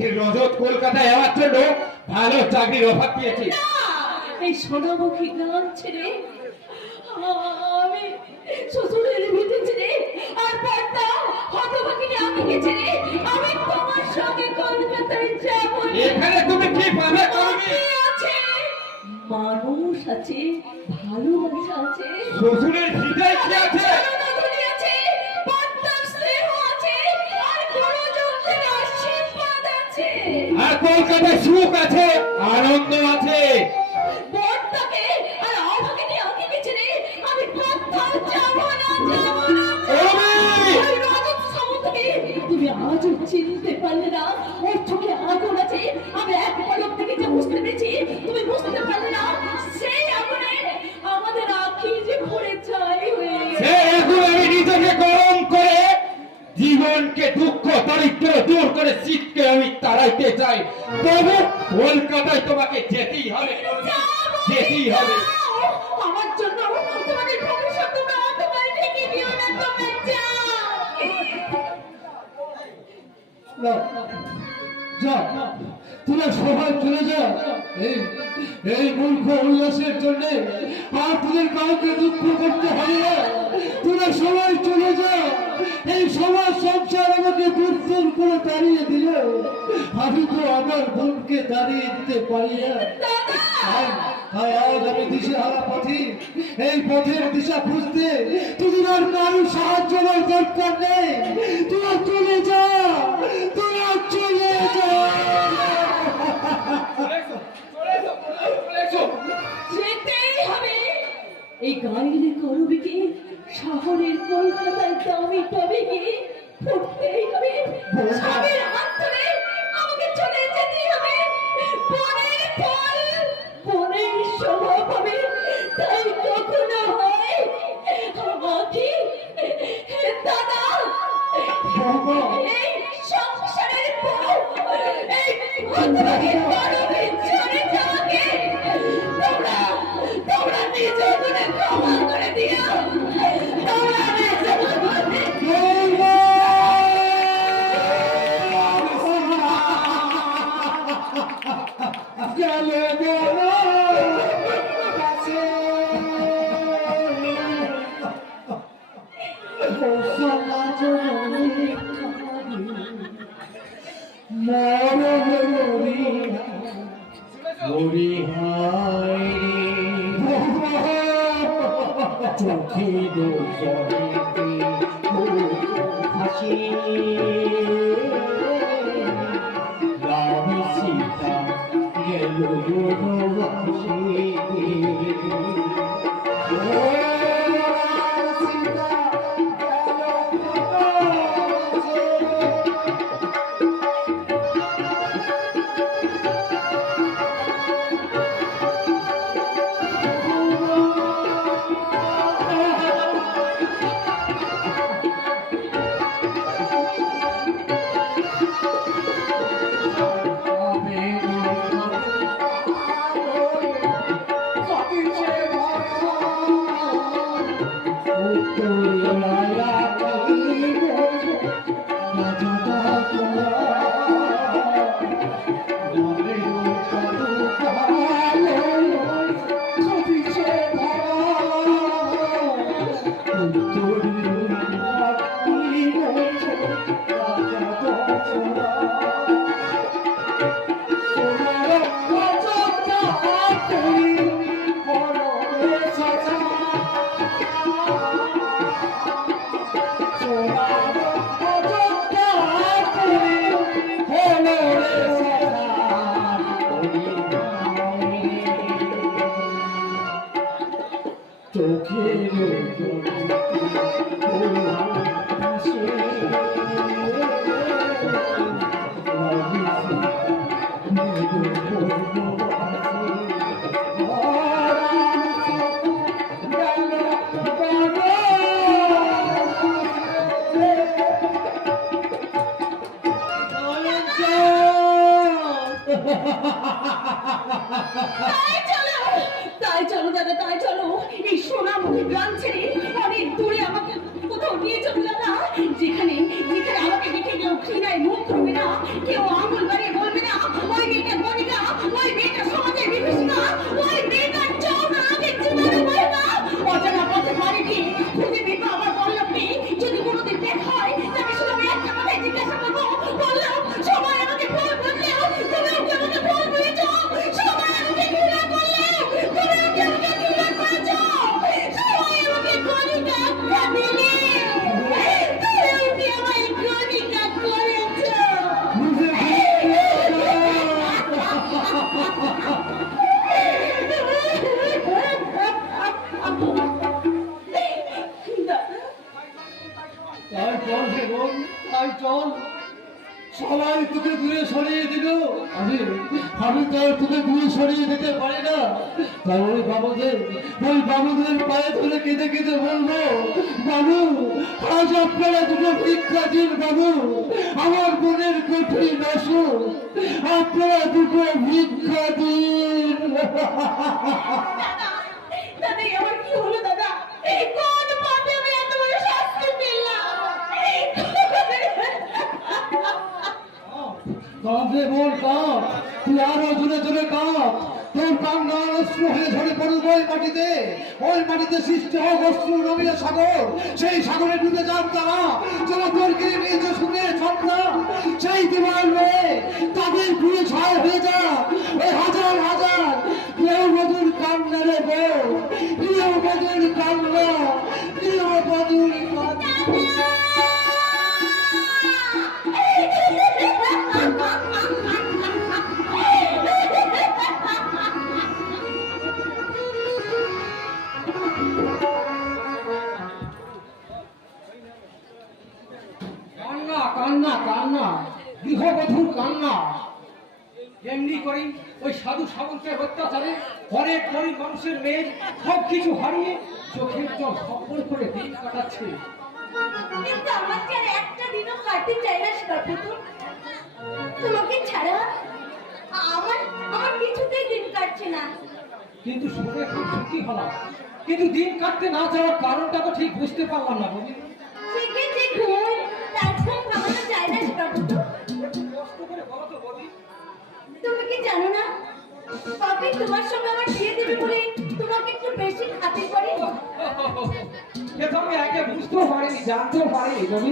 রজত কলকাতায় আমার জন্য ভালো চাকরির অফার দিয়েছে। এই সোনামুখী গ্রাম ছেড়ে আমি শ্বশুরের ভিটে ছেড়ে আর পর্দা হতভাগিনী আমাকে ছেড়ে আমি তোমার সঙ্গে কলকাতায় যাব। এখানে তুমি কি পাবে করবি? মানুষ আছে, ভালোবাসা আছে, শ্বশুরের হৃদয় কি আছে? আর কলকাতায় সুখ আছে, আনন্দ আছে। তুমি আজও চিনতে পারলে না ওর চোখে আগুন আছে। আমি এক পলক থেকে যে বুঝতে পেরেছি তুমি বুঝতে পারলে না সেই আগুনে আমাদের আঁখি যে পড়ে যায় হয়ে গেছে। এখন আমি নিজেকে গরম করে জীবনকে দুঃখ দারিদ্র দূর করে শীতকে আমি তাড়াইতে চাই। তবু কলকাতায় তোমাকে যেতেই হবে, যেতেই হবে। আমার জন্য তোমাদের ভবিষ্যৎ তোমরা অন্ধকারে ঢেকে দিও না। তোমরা যাও, তোরা সবাই চলে যাও। এই মূর্খ উল্লাসের জন্য আর তোদের কাউকে দুঃখ করতে হবে না। তোরা সবাই চলে যাও। এই সমাজ সংসার আমাকে দুর্বল করে দাঁড়িয়ে দিল, আমি তো আমার বোনকে দাঁড়িয়ে দিতে পারি না। তাই আজ আমি দিশেহারা পথে, এই পথের দিশা খুঁজতে তোদের আর কারোর সাহায্য দরকার নেই। তোরা চলে যা, তোরা চলে যা। যেতেই হবে। এই গাইলে করবিকে শহরের কলকাতায় দামি টবিকে ফুটতেই হবে। স্বামীর হাত ধরে আমাকে চলে যেতেই হবে। বনের ফল বনের শোভা পাবে, তাই কখনো হয় আমাকে দাদা এই সংসারের বউ এই হতভাগীর করবি চলে যাকে তোমরা নিজে করে ক্ষমা করে দিও। তোমরা নিজে গেলে চোখে হাসি রাম সীতা গেল তাই চলো দাদা, তাই চলো। এই সোনামুখী গ্রাম ছেড়ে অনেক দূরে আমাকে কোথাও নিয়ে চলে না, যেখানে যেখানে আমাকে দেখে কেউ ঘৃণায় মুখ করবে না, কেউ আঙুল বাড়িয়ে তাই তোকে দূরে সরিয়ে দিল। আমি আমি তো আর তোকে দূরে সরিয়ে দিতে পারি না। তাই ওই বাবুদের পায়ে ধরে কেঁদে কেঁদে বলবো, বাবু আজ আপনারা দুটো ভিক্ষা দিন বাবু, আমার বোনের কঠিন অসুখ, আপনারা দুটো ভিক্ষা দিন। দাদা আমার কি হলো দাদা? এই কোন পাপে আমি এত বড় শাস্তি পেলাম? কাঁদে বল কাঁদ, তুই আরো জোরে জোরে কাঁদ। তোর কান্নার অশ্রু হয়ে ঝরে পড়ুক ওই মাটিতে সৃষ্টি হোক অশ্রু নবীয় সাগর, সেই সাগরে ডুবে যান তারা যারা তোর নিজ সুখের ছন্দা, সেই দিবার মেয়ে তাদের পুরো ছায় হয়ে যা। ওই হাজার হাজার গৃহবধূর কান্না রে বউ, গৃহবধূর কান্না, গৃহবধূর কান্না। কান্না কান্না কান্না, গৃহবধূর কান্না। এমনি করেই ওই সাধু সামন্তের অত্যাচারে অনেক গরিব মানুষের মেয়ে সবকিছু হারিয়ে চোখের জল সফল করে দিন কাটাচ্ছে। কিন্তু আমার কি আর একটা দিনও কাটতে চাই না শিকারপুতুল? তোমাকে ছাড়া আমার আমার কিছুতেই দিন কাটছে না। কিন্তু শুনে খুব সুখী হলাম, কিন্তু দিন কাটতে না যাওয়ার কারণটা তো ঠিক বুঝতে পারলাম না বলি। থেকে যে ঘুম তার ঘুম ভাঙানো যায় না শিকারপুতুল। কষ্ট করে বলো তো বলি। তুমি কি জানো না পাপি তোমার সঙ্গে আমার বিয়ে দেবে বলে তোমাকে একটু বেশি খাতির করে? এ তো আমি আগে বুঝতেও পারিনি, জানতেও পারিনি বলি।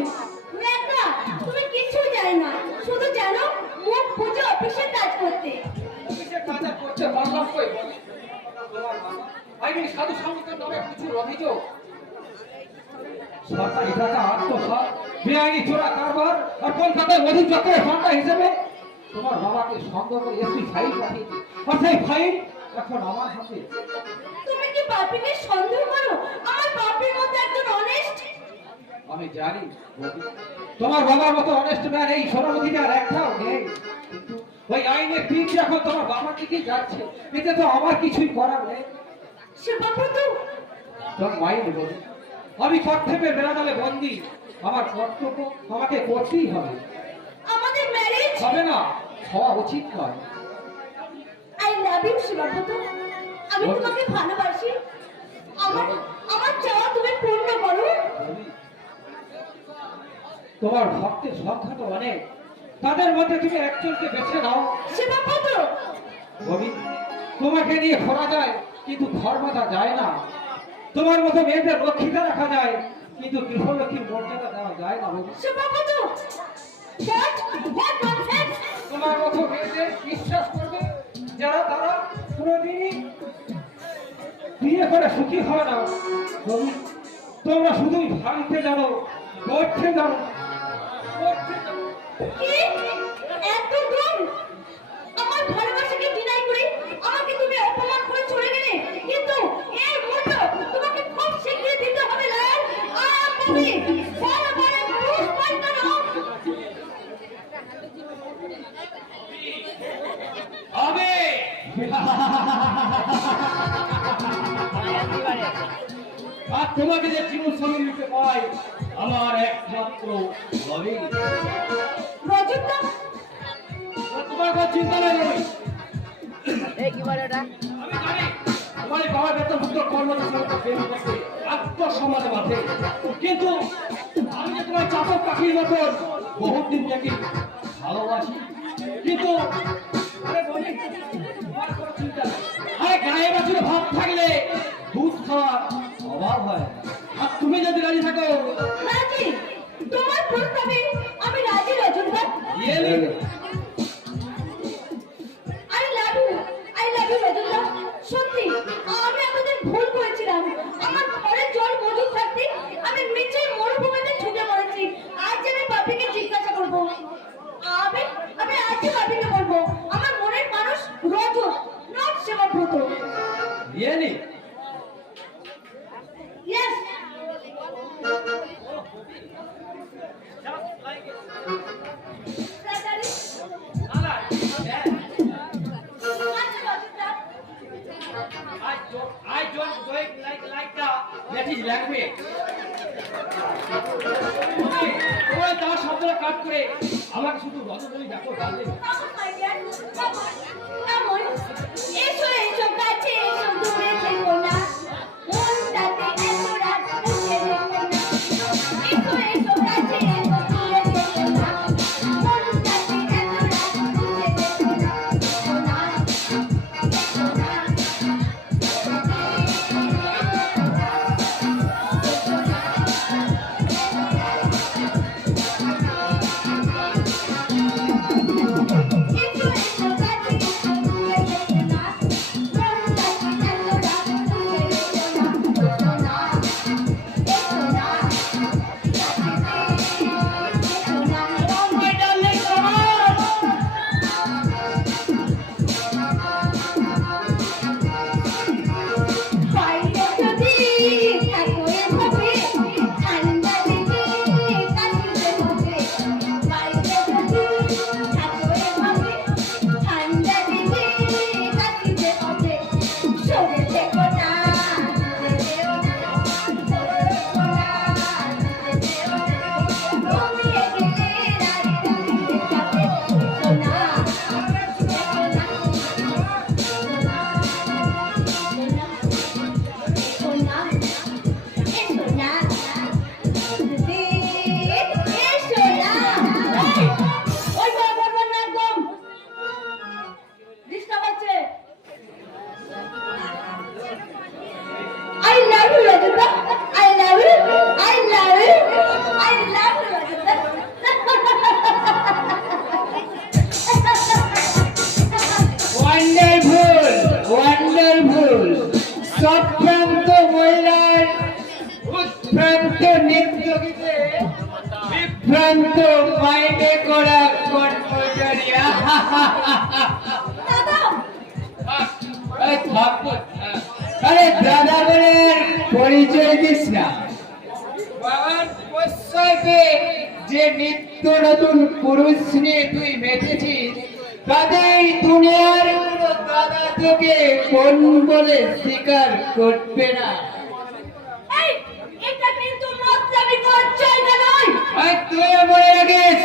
নেকা, তুমি কিছুই জানো না, শুধু জানো মুখ বুঝে অফিসে কাজ করতে। অফিসে কাজ আর করতে পারলাম কই বলি। আমি সাধু সামন্তের নামে প্রচুর অভিযোগ, সরকারি টাকা আত্মসাৎ, বেআইনি চোরা কারবার, আর কলকাতায় অধিক চক্রের ফান্ডা হিসেবে তোমার বাবাকে সন্দেহ করে এসপি ফাইল পাঠিয়েছে। আর সেই ফাইল এখন আমার হাতে। তুমি কি পাপিকে সন্দেহ করো? আমার পাপির মতো একজন অনেস্ট। আমি জানি বৌদি, তোমার বাবার মতো অনেস্ট ম্যান এই সোনামতিতে আর একটাও নেই। কিন্তু ওই আইনের পিঠ এখন তোমার বাবার দিকেই যাচ্ছে, এতে তো আমার কিছুই করার নেই। সে বাবু তো ডোন্ট মাইন্ড বৌদি, আমি কর্তব্যে বেড়ালে বন্দি, আমার কর্তব্য আমাকে করতেই হবে। আমাদের ম্যারেজ হবে না, হওয়া উচিত নয়। I love you Shibabrata. আমি তোমাকে ভালোবাসি। আমার আমার চাওয়া তুমি পূর্ণ করো। তোমার ভক্তের সংখ্যা তো অনেক, তাদের মধ্যে তুমি একজনকে বেছে নাও। শিবাব্রত ববি, তোমাকে নিয়ে ঘোরা যায় কিন্তু ঘর বাঁধা যায় না। তোমার মতো মেয়েদের রক্ষিতা রাখা যায় কিন্তু গৃহলক্ষ্মীর মর্যাদা দেওয়া যায় না ববি। শিবাব্রত what nonsense! তোমার মতো মেয়েদের বিশ্বাস করবে যারা তারা কোনোদিনই বিয়ে করে সুখী হয় না ববি। তোমরা শুধুই ভাঙতে জানো, গড়তে জানো, গড়তে জানো। কি এত দূর আমার ভালোবাসাকে ডিনাই করে আমাকে তুমি অপমান করে চলে গেলে, কিন্তু এর মূল্য তোমাকে খুব শিখিয়ে দিতে হবে লাল। আমি বড় বড় পুরুষ পাইতো না। আবে আর তোমাকে যে জীবন সঙ্গী রূপে পাই আমার একমাত্র রবি। রজতদা তোমার কোনো চিন্তা নেই রবি। এই কি বলে ওটা? আমি জানি তোমার এই বাবা বেতনভুক্ত কর্মচারী প্রেম করতে আত্মসম্মানে বাঁধে, কিন্তু আমি যে তোমার চাপক পাখির মতন বহুত দিন থেকে ভালোবাসি। কিন্তু আরে বলি, তোমার কোনো চিন্তা নেই। আরে গায়ে বাছুরে ভাব থাকলে দুধ খাওয়ার অভাব হয়। আর তুমি যদি রাজি থাকো রাজি, তোমার প্রস্তাবে আমি রাজি রজতদা। I love you রজতদা। সত্যি আমি এতদিন ভুল করেছিলাম। আমার ঘরে জল মজুদ থাকতে আমি নিচে মরুভূমিতে ছুটে পড়েছি। আজ আমি পাপিকে জিজ্ঞাসা করব। আমি আজকে পাপিকে বলবো আমার মনের মানুষ Rajat, not Shibabrata. Really? Yes. Brother, করে আমাকে শুধু রজনী দেখো ডালে আমার my dear, আমার এসো এসো কাছে এসো দূরে থেকো না মনটাতে এত রাত বসে থেকো না এসো এসো কাছে এসো দূরে থেকো না মনটাতে এত রাত বসে থেকো না এসো না এসো না এসো এসো কাছে এসো দূরে থেকো না মনটাতে এত রাত বসে থেকো না এসো না এসো না oh my darling come on বাইরে যদি থাকো এভাবে ঠান্ডা লেগে কাশিতে হবে বাইরে যদি থাকো এভাবে ঠান্ডা লেগে কাশিতে হবে সরে থেকো না দূরে যেও না সরে থেকো না দূরে যেও না ঘুমিয়ে গেলে রাত ঘুমিয়ে যাবে সোনা সোনা সোনা এসো না দিদি এসো না ওই বলবো না একদম ডিস্টার্ব হচ্ছে I love you Rajita I love you I love you I love you Rajita wonderful wonderful সৎপ্রান্ত মহিলার উৎপ্রান্ত নৃত্য গীতে বিভ্রান্ত মাইনে করা কর্মচারী দাদা এই থাপ্পড়। আরে দাদা বলে পরিচয় দিস না বাবার প্রশ্রয়কে যে নিত্য নতুন পুরুষ নিয়ে তুই মেতেছিস তাদের দুনিয়ার কোনো দাদা তোকে কোন বলে স্বীকার করবে না এই এটা কিন্তু মতলবি জায়গা নয় আর তুই মনে রাখিস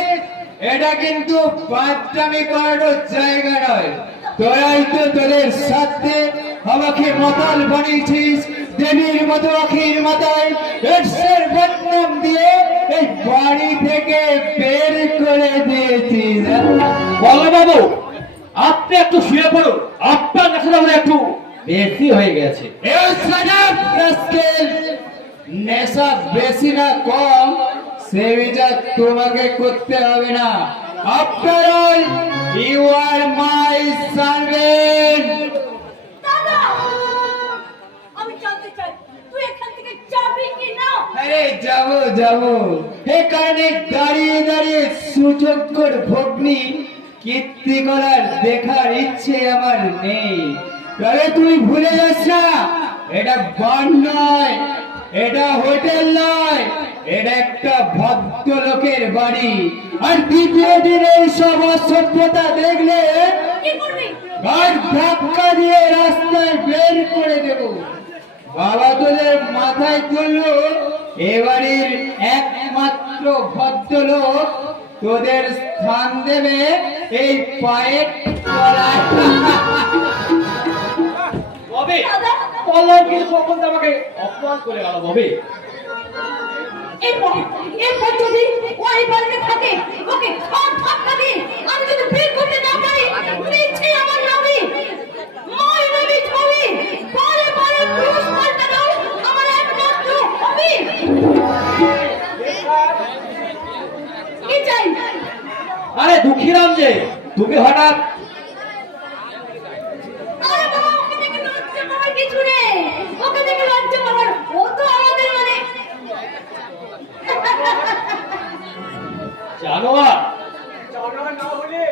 এটা কিন্তু বাচ্চামি করানোর জায়গা নয় তোরাই তো তোদের সাথে আমাকে মাতাল বানিয়েছিস দেবীর মতো আখির মাথায় এডসের বদনাম দিয়ে এই বাড়ি থেকে বের করে দিয়েছিস বলো বাবু আপনি একটু শুয়ে পড়ুন আপনার নেশাটা বলে একটু বেশি হয়ে গেছে এই সাজাব রাস্কেল নেশা বেশি না কম সে বিচার তোমাকে করতে হবে না after all you are my servant দাদা আমি জানতে চাই তুই এখান থেকে যাবি কি না আরে যাবো যাবো এ কারণে দাঁড়িয়ে দাঁড়িয়ে সুযোগ্যর ভগ্নি কীর্তি করার দেখার ইচ্ছে আমার নেই তবে তুই ভুলে যাস না এটা বার নয় এটা হোটেল নয় এটা একটা ভদ্রলোকের বাড়ি আর দ্বিতীয় দিন এই সব অসভ্যতা দেখলে কি করবি ঘাট ধাক্কা দিয়ে রাস্তায় বের করে দেব বাবা তোদের মাথায় তুললো এবাড়ির একমাত্র ভদ্রলোক তোদের স্থান দেবে এই পায়ের তলায় ববে দাদা বলো কিন্তু কখন আমাকে অপমান করে গেল ববে এরপর যদি ওই বাড়িতে থাকে ওকে খাট ধাক্কা দিয়ে আমি যদি বের করতে না পারি নিচে আমার নামে মই নবী ছবি পরে পরে পুরুষ পাল্টানো আমার একমাত্র হবি কি চাই আরে দুঃখীরাম যে তুমি হঠাৎ আরে বাবা ওকে দেখে লজ্জা পাওয়ার কিছু নেই ওকে দেখে লজ্জা পাওয়ার ও তো আমাদের মানে জানোয়ার জানোয়ার না হলে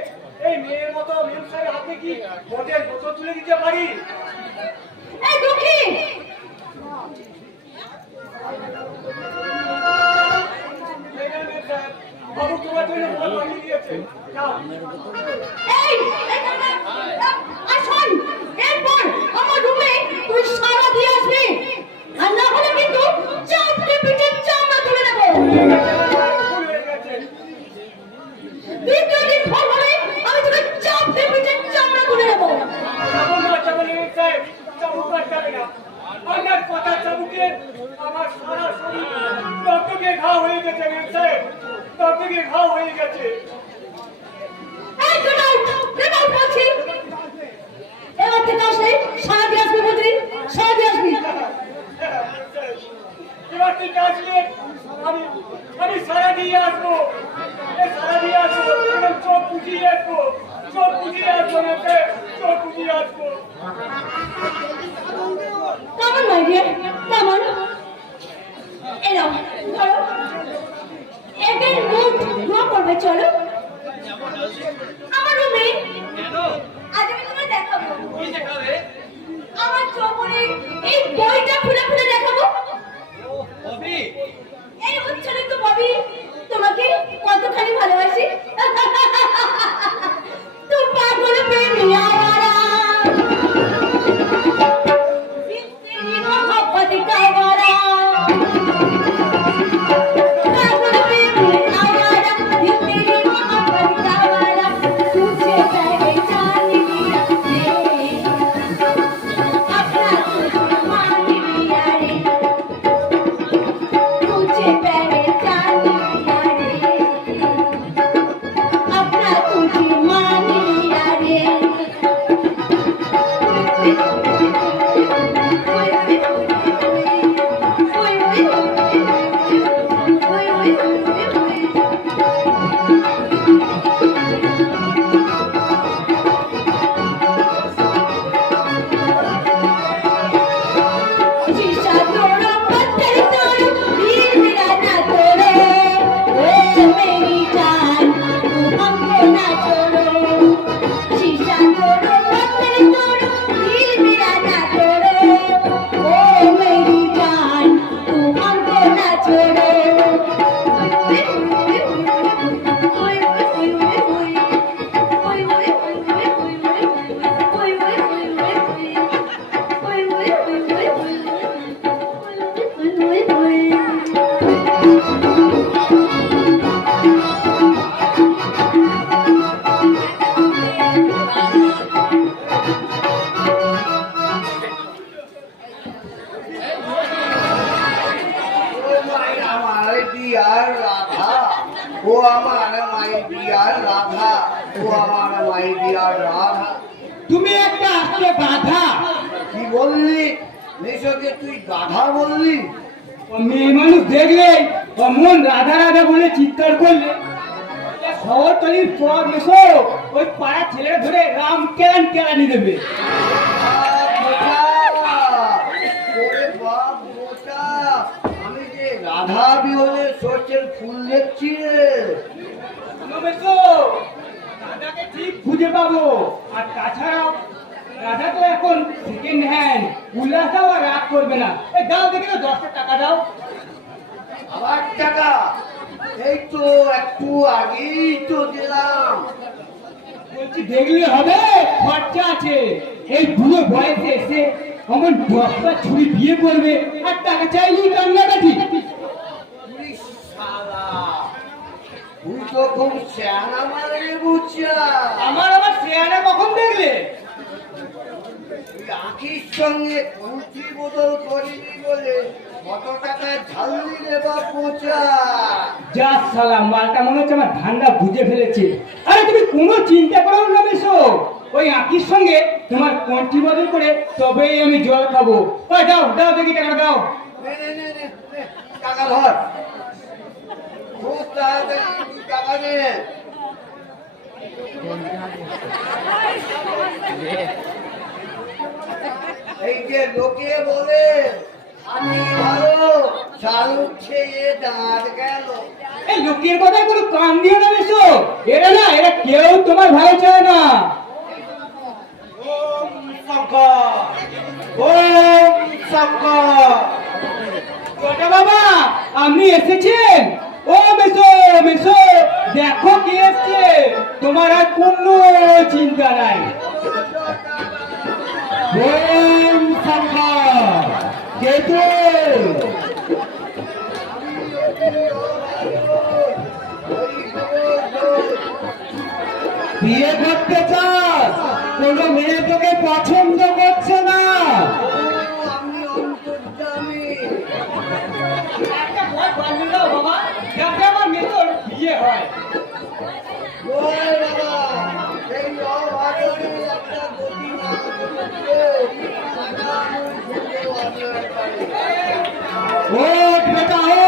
এই মেয়ের মতো মেমসাহের হাতে কি মদের বোতল তুলে দিতে পারি? এই দুঃখী বাবু তোমার জন্য মদ বানিয়ে দিয়েছে। যাও। এই আসুন এরপর আমার রুমে তুই সারা দিয়ে আসবি আর না হলে কিন্তু চাপড়ে পিঠে চামড়া তুলে দেবো ভুল হয়ে গেছে। আমার সারা শরীর রক্তকে ঘা হয়ে গেছে মেম সাহেব, রক্তকে ঘা হয়ে গেছে। এই get out! Get out বলছি। এবার থেকে আসলে সারা দিয়ে আসবি মন্ত্রী, সারা দিয়ে আসবি। এবার থেকে আসলে আমি সারা দিয়ে আসবো, সারা দিয়ে আসবো এবং চোখ বুঝিয়ে আসবো, চোখ বুঝিয়ে আসবো মেম সাহেব, চোখ বুঝিয়ে আসবো। Come on, my dear, come on. এই নাও, ধরো। এদের মুখ ড্র করবে, চলো। আমার রুমে আজ আমি তোমায় দেখাবো। আমার চোখে এই বইটা খুলে খুলে দেখাবো। এই উচ্চারিত ববি তোমাকে কতখানি ভালোবাসি। তুম পাগল প্রেমী আওয়ারা तेरी मोहब्बत का वारा पागल प्रेमी आवारा दिल तेरी मोहब्बत का वारा तुझे पहचान लिया रे अपना तुझे मान लिया रे तुझे पहचान लिया रे अपना तुझे मान लिया रे शीशा तोड़ो पत्थर तोड़ो दिल मेरा ना तोड़ो ओ मेरी जान तू हमको ना छोड़ो शीशा तोड़ो पत्थर तोड़ो दिल मेरा ना तोड़ो ओ मेरी जान तू हमको ना छोड़ो আমার বিয়ার রাধা, ও আমার মাই বিয়ার রাধা, ও আমার মাই বিয়ার রাধা। তুমি একটা আসলে গাধা। কি বললি মেশোকে, তুই গাধা বললি? ও মেয়ে মানুষ দেখলে অমন রাধা রাধা বলে চিৎকার করলে শহরতলির পর এসো ওই পাড়ার ছেলেরা ধরে রাম কেরান কেরানি দেবে। ওরে বাপ মোটা, আমি যে রাধা বিহনে সর্ষের ফুল দেখছি রে। এসো, রাধাকে ঠিক খুঁজে পাবো। আর তাছাড়াও রাধা তো এখন সেকেন্ড হ্যান্ড, উল্লাসটাও আর রাগ করবে না। দাও দেখে তো 10 টাকা দাও। আবার টাকা? এই তো একটু আগেই তো দিলাম। বলছি দেখলে হবে, খরচা আছে। এই বুড়ো বয়সে এসে অমন 10টা ছুরি বিয়ে করবে আর টাকা চাইলেই কান্নাকাটি। তুই শালা, তুই তো খুব শ্যানা মারে বুঝছা। আমার শেয়ারে কখন দেখলে? তুই আঁখির সঙ্গে কুর্তি বদল করিনি বলে কত টাকা ঝাললি রে বা পচা। যা শালা, মালটা মনে হচ্ছে আমার ধান্দা বুঝে ফেলেছে। আরে তুমি কোনো চিন্তা করো না বেশো, ওই আঁকির সঙ্গে তোমার কন্ঠি বদল করে তবেই আমি জল খাবো। ওই দাও দাও দেখি টাকা দাও। নে নে নে নে নে, টাকা ধর, খুব তাড়াতাড়ি টাকা নে। এই যে লোকে বলে আমি ভালো, শালুক খেয়ে দাঁত গেল। এই লোকের কথায় কোনো কান দিও না বেশো। এরা কেউ তোমার ভালো চায় না। ওম শঙ্কর, ওম শঙ্কর। ছোটা বাবা, আপনি এসেছেন? ও মেসো মেসো, দেখো কে এসছে। তোমার আর কোনো চিন্তা নাই। ওম শঙ্কর, কে তো? বিয়ে করতে চাস? কোনো মেয়ে তোকে পছন্দ করছে না। আমি অন্তর্যামী। এই অভাগনে একটা গতি না করলে আগামী থেকে অন্যায় করে। ও বেটা ও,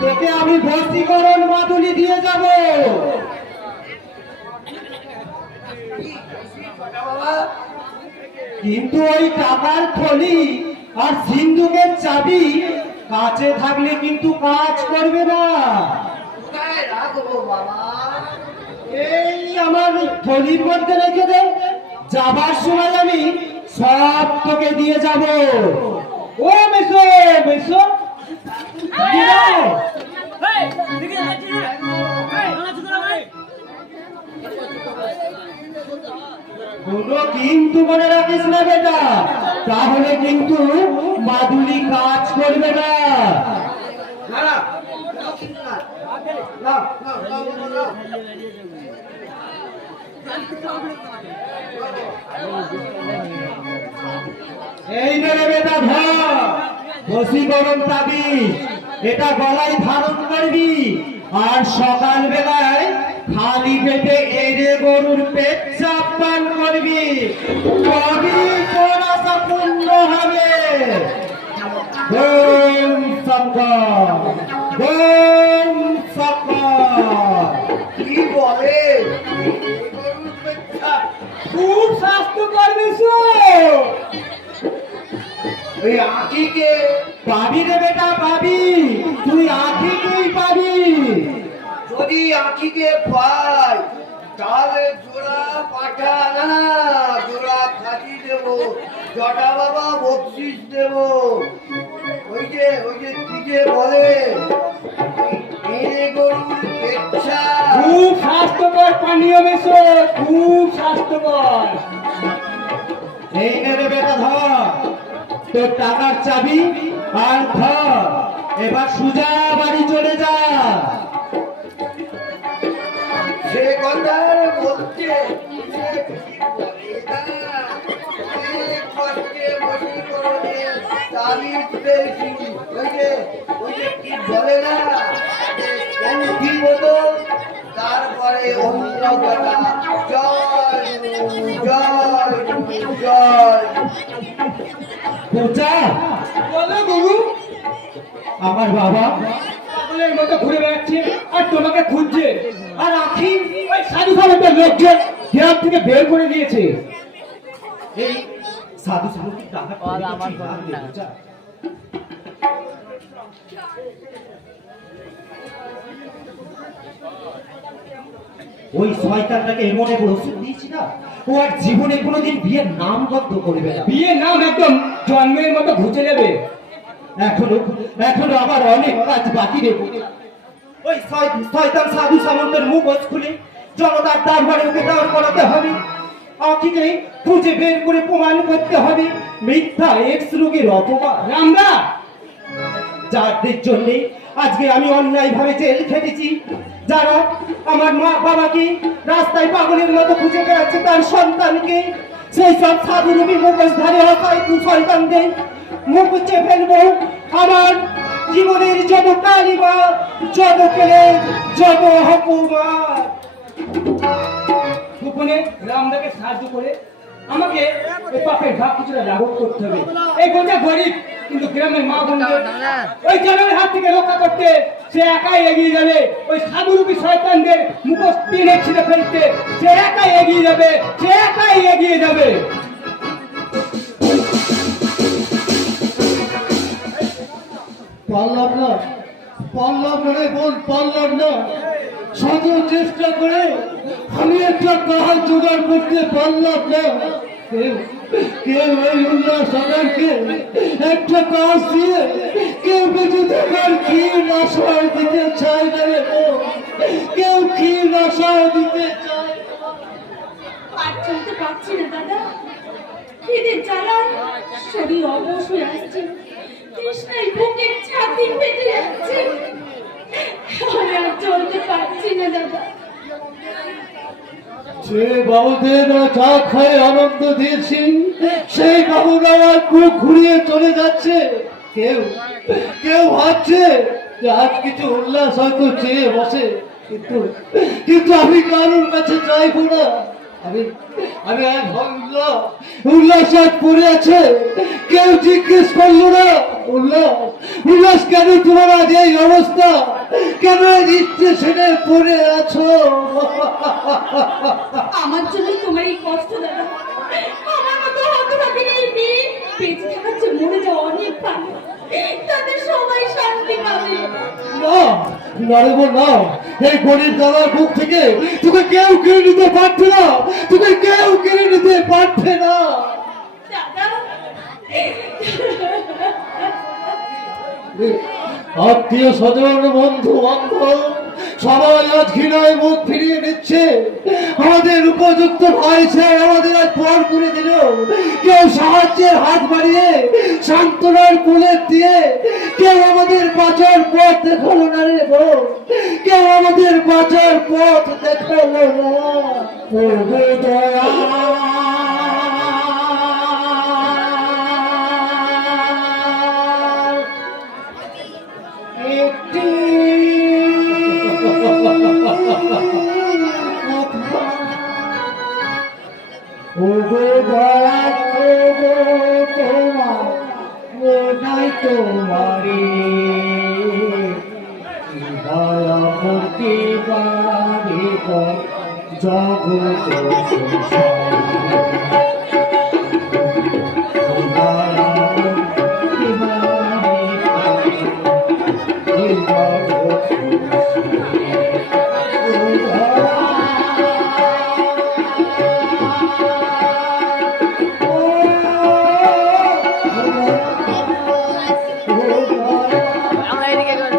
তোকে আমি বশীকরণ মাদুলি দিয়ে যাব। বাবা কিন্তু ওই টাকার থলি আর সিন্ধুকের চাবি কাছে থাকলে কিন্তু কাজ করবে না। কোথায় রাখবো বাবা? এই আমার থলির মধ্যে রেখে দে, যাবার সময় আমি সব তোকে দিয়ে যাব। ও মেসো মেসো, কোনো কিন্তু মনে রাখিস না বেটা, তাহলে কিন্তু মাদুলি কাজ করবে না। না না না না না না। এই মেরে বেটা ধর, বশীকরণ তাবিজ, এটা গলায় ধারণ করবি আর সকাল বেলায় খালি পেটে এড়ে গরুর পেট চাপ পান করবি, তবেই তোর আশা পূর্ণ হবে। ওম শঙ্কর, ওম শঙ্কর। কি বলে? গরুর পেচ্ছা খুব স্বাস্থ্যকর বিষয়। ওই আঁকিকে পাবি রে বেটা পাবি, তুই আঁখিকেই পাবি। যদি আঁকিকে পাই তাহলে জোড়া পাঠা না না জোড়া খাঁটি দেব, জটা বাবা বকশিস দেব। ওই যে কি যে বলে এনে গরুর পেচ্ছা। খুব স্বাস্থ্যকর পানীয় মেশো, খুব স্বাস্থ্যকর। এই নে রে বেটা ধর তোর টাকার চাবি আর ধর, এবার সুজা বাড়ি চলে যা। সে কথা আর বলতে সে কি বলে না, অনেক কষ্টে বশীকরণে তাবিজ পেয়েছি। ওই যে কি বলে না, অঙ্কি বদল তারপরে অন্য কথা। জয় গুরু, জয় গুরু, জয়। পূজা বলো গুরু, আমার বাবা পাগলের মতো ঘুরে বেড়াচ্ছে আর তোমাকে খুঁজছে। আর আখি ওই সাধু সাধুদের লোকজন গ্রাম থেকে বের করে দিয়েছে। এই সাধু সাধু কি টাকা বল, আমার কোনো না। পূজা, ওই শয়তানটাকে এমন এক ওষুধ দিয়েছি না, ও আর জীবনে কোনোদিন বিয়ের নাম গদ্ধ করবে না। বিয়ের নাম একদম জন্মের মতো ঘুচে যাবে। এখনো এখনো আবার অনেক কাজ বাকি রে। ওই শয়তান সাধু সামন্তের মুখোশ খুলে জনতার দরবারে ওকে দাঁড় করাতে হবে। আখিকে খুঁজে বের করে প্রমাণ করতে হবে মিথ্যা এক্স রোগের অপবাদ। রামদা, যাদের জন্য আজকে আমি অন্যায় ভাবে জেল খেটেছি, যারা আমার মা বাবাকে রাস্তায় পাগলের মতো খুঁজে বেড়াচ্ছে তার সন্তানকে, সেই সব সাধুরূপী মুখোশধারী হতায় তু সন্তানদের মুখে ফেলবো আমার জীবনের যত কালিমা, যত পেলে যত হকুমার। গোপনে রামদাকে সাহায্য করে আমাকে এই পাপের ভাগ কিছুটা লাঘব করতে হবে। এই গোটা গরিব কিন্তু গ্রামের মা বোনদের ওই জনের হাত থেকে রক্ষা করতে সে একাই এগিয়ে যাবে। ওই সাধুরূপী শয়তানদের মুখোশ টেনে ছিঁড়ে ফেলতে সে একাই এগিয়ে যাবে, সে একাই এগিয়ে যাবে। পারলাম না, পারলাম না রে বোন, পারলাম না। শত চেষ্টা করে আমি একটা কাজ জোগাড় করতে পারলাম না। কেউ এই উল্লাস সরকারকে একটা কাজ দিয়ে কেউ বেঁচে থাকার কি আশায় দিতে চায় না রে বোন, কেউ কি আশায় দিতে চায় না। আর চলতে পারছি না দাদা, খিদে জ্বালায় শরীর অবশ হয়ে আসছে, তৃষ্ণায় বুকের ছাতি ফেটে যাচ্ছে। আমি আর চলতে পারছি না দাদা। যে বাবুদের চা খায় আনন্দ দিয়েছি, সেই বাবুরা আর মুখ ঘুরিয়ে চলে যাচ্ছে। কেউ কেউ ভাবছে যে আজ কিছু উল্লাস হয়তো চেয়ে বসে, কিন্তু কিন্তু আমি কারোর কাছে চাইবো না। আমি আমি এক উল্লাস আজ পড়ে আছে, কেউ জিজ্ঞেস করলো না উল্লাস কেন তোমার আজ এই অবস্থা, কেন স্টেশনে পড়ে আছো? আমার জন্য তোমার এই কষ্ট দাদা। আমার মতো হতভাগিনী এই মেয়ে বেঁচে থাকার চেয়ে মরে যাওয়া অনেক ভালো। তাদের সবাই শান্তি পাবে। না না রে বোন, না, এই গরিব দাদার বুক থেকে তোকে কেউ কেড়ে নিতে পারছে না, তোকে কেউ কেড়ে নিতে পারছে না। দাদা আত্মীয় স্বজন বন্ধু বান্ধব সবাই আজ ঘৃণায় মুখ ফিরিয়ে নিচ্ছে। আমাদের উপযুক্ত হয়েছে, আমাদের আজ পর করে দিল। কেউ সাহায্যের হাত বাড়িয়ে সান্ত্বনার কোলে দিয়ে কেউ আমাদের বাঁচার পথ দেখালো না রে বোন, কেউ আমাদের বাঁচার পথ দেখালো না। প্রভু দয়া তোমারে দয়া করতে পারে জগৎ আমরা এদিকে করবো।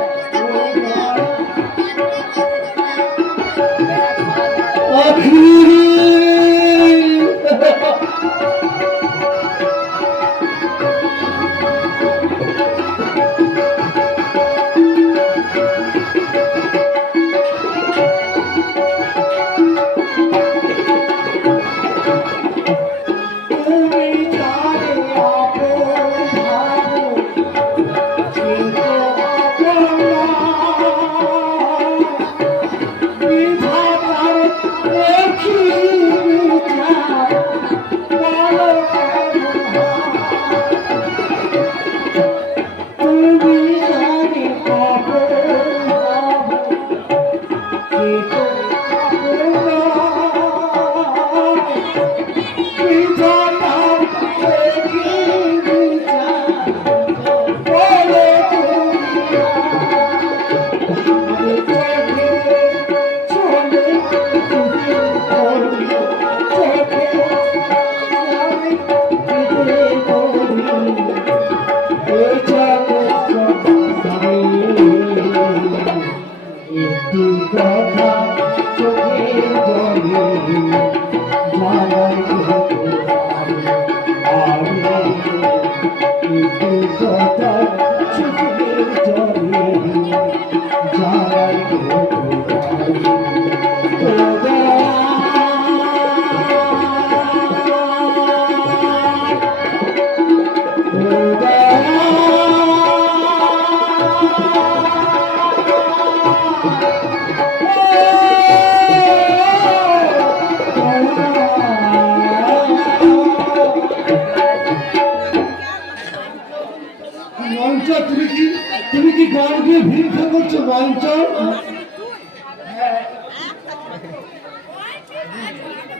তুমি কি গান দিয়ে ভিক্ষা করছো মঞ্চা?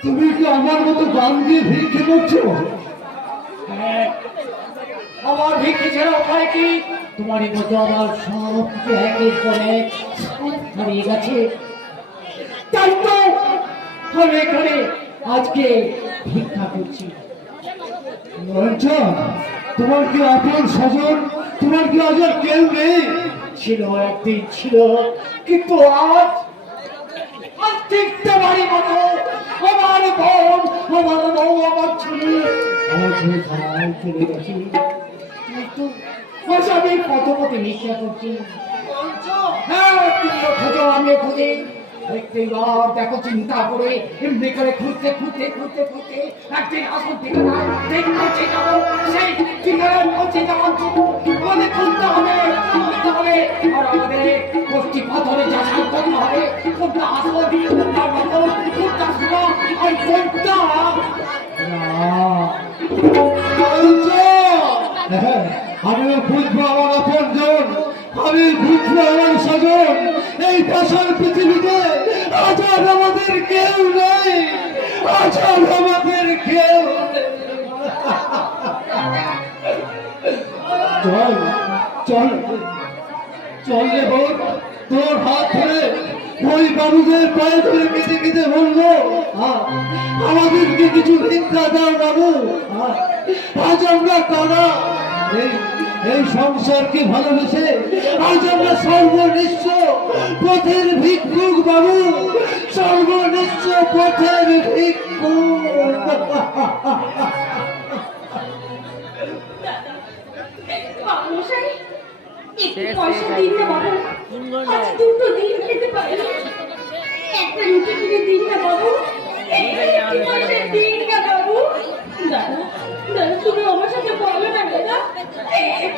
তুমি কি আমার মতো গান দিয়ে ভিক্ষা করছো? আমার ভিক্ষে ছাড়া উপায় কি? তোমারই মতো আমার সব কিছু একের পর এক হারিয়ে গেছে, তাই তো আমি এখানে আজকে ভিক্ষা করছি। মঞ্চা, তোমার কি আপন স্বজন, তোমার কি আজ আর কেউ নেই? ছিল, একদিন ছিল, কিন্তু আজ আজ দেখতে পারি মতো আমার বোন, আমার বউ, আমার ছেলে, আমার ছেলে সবাই চলে গেছে। কিন্তু আজ আমি কত পথে ভিক্ষা করছি। হ্যাঁ, তুমিও খোঁজো, আমিও খুঁজি। প্রত্যেকবার দেখো চিন্তা করে এমনি করে খুঁজতে খুঁজতে খুঁজতে খুঁজতে একদিন আসল ঠিকানায় ঠিক পৌঁছে যাবো। সেই ঠিকানায় পৌঁছে যাওয়ার জন্য আমাদের খুঁজতে হবে। করতে হবে আর আমাদের গোষ্ঠী পাথরে যাচাই করতে হবে কোনটা আসল কোনটা নকল কোনটা সোনা আর কোনটা আমিও খুঁজবো আমার আপন জন, আমি খুঁজবো আমার স্বজন। এই পাষাণ পৃথিবীতে আজ আর আমাদের কেউ নেই, আজ আর আমাদের কেউ নেই। চল চল চল রে বোন, তোর হাত ধরে ওই বাবুদের পায়ে ধরে কেঁদে কেঁদে বলবো, আমাদেরকে কিছু ভিক্ষা দাও বাবু। আজ আমরা কারা, এই সংসারকে ভালোবেসে আজ আমরা সর্বনিশ্চ পথের ভিক্ষুক বাবু, সর্বনিশ্চ পথের ভিক্ষুক। মশাই, একটু পয়সা দিন না বাবু, আজ দুটো দিন খেতে পারি, একটা রুটি কিনে দিন না বাবু, একটু পয়সা দিন না বাবু। দাদা দাদা, তুমি আমার সাথে বলো না দাদা,